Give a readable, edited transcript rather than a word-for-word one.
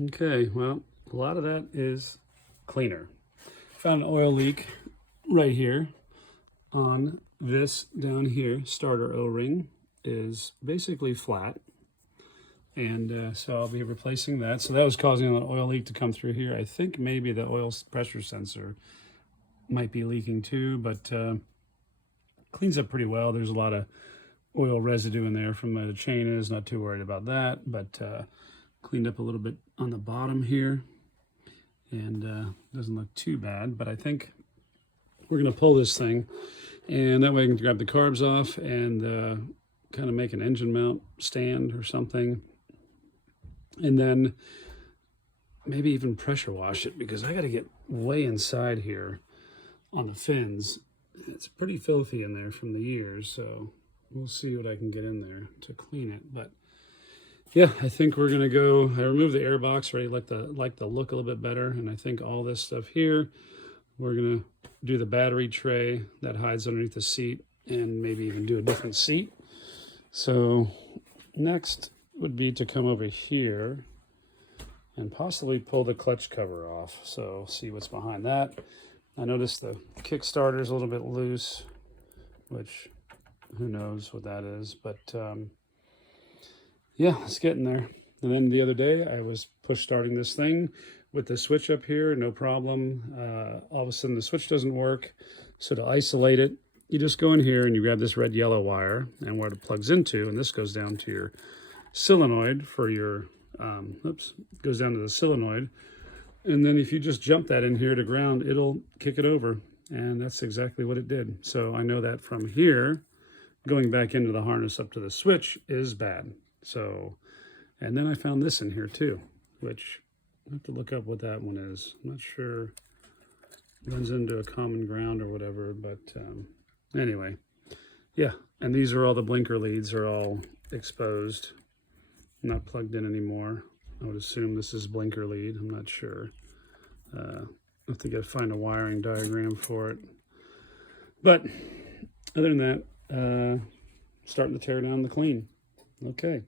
Okay, well, a lot of that is cleaner. Found an oil leak right here on this down here. Starter O-ring is basically flat. And so I'll be replacing that. So that was causing an oil leak to come through here. I think maybe the oil pressure sensor might be leaking too, but cleans up pretty well. There's a lot of oil residue in there from where the chain is. Not too worried about that, but cleaned up a little bit on the bottom here, and doesn't look too bad. But I think we're going to pull this thing, and that way I can grab the carbs off and kind of make an engine mount stand or something, and then maybe even pressure wash it, because I got to get way inside here on the fins. It's pretty filthy in there from the years, so we'll see what I can get in there to clean it. But yeah, I think we're gonna go. I removed the air box, right? Like the look a little bit better, and I think all this stuff here, we're gonna do the battery tray that hides underneath the seat, and maybe even do a different seat. So next would be to come over here and possibly pull the clutch cover off. So see what's behind that. I noticed the Kickstarter is a little bit loose, which who knows what that is, but yeah, it's getting there. And then the other day I was push starting this thing with the switch up here, no problem. All of a sudden the switch doesn't work. So to isolate it, you just go in here and you grab this red yellow wire and where it plugs into, and this goes down to your solenoid for your, goes down to the solenoid. And then if you just jump that in here to ground, it'll kick it over. And that's exactly what it did. So I know that from here, going back into the harness up to the switch is bad. So, and then I found this in here too, which I have to look up what that one is. I'm not sure. It runs into a common ground or whatever, but anyway, yeah. And these are all the blinker leads are all exposed, not plugged in anymore. I would assume this is blinker lead. I'm not sure. I have to find a wiring diagram for it. But other than that, starting to tear down the clean. Okay.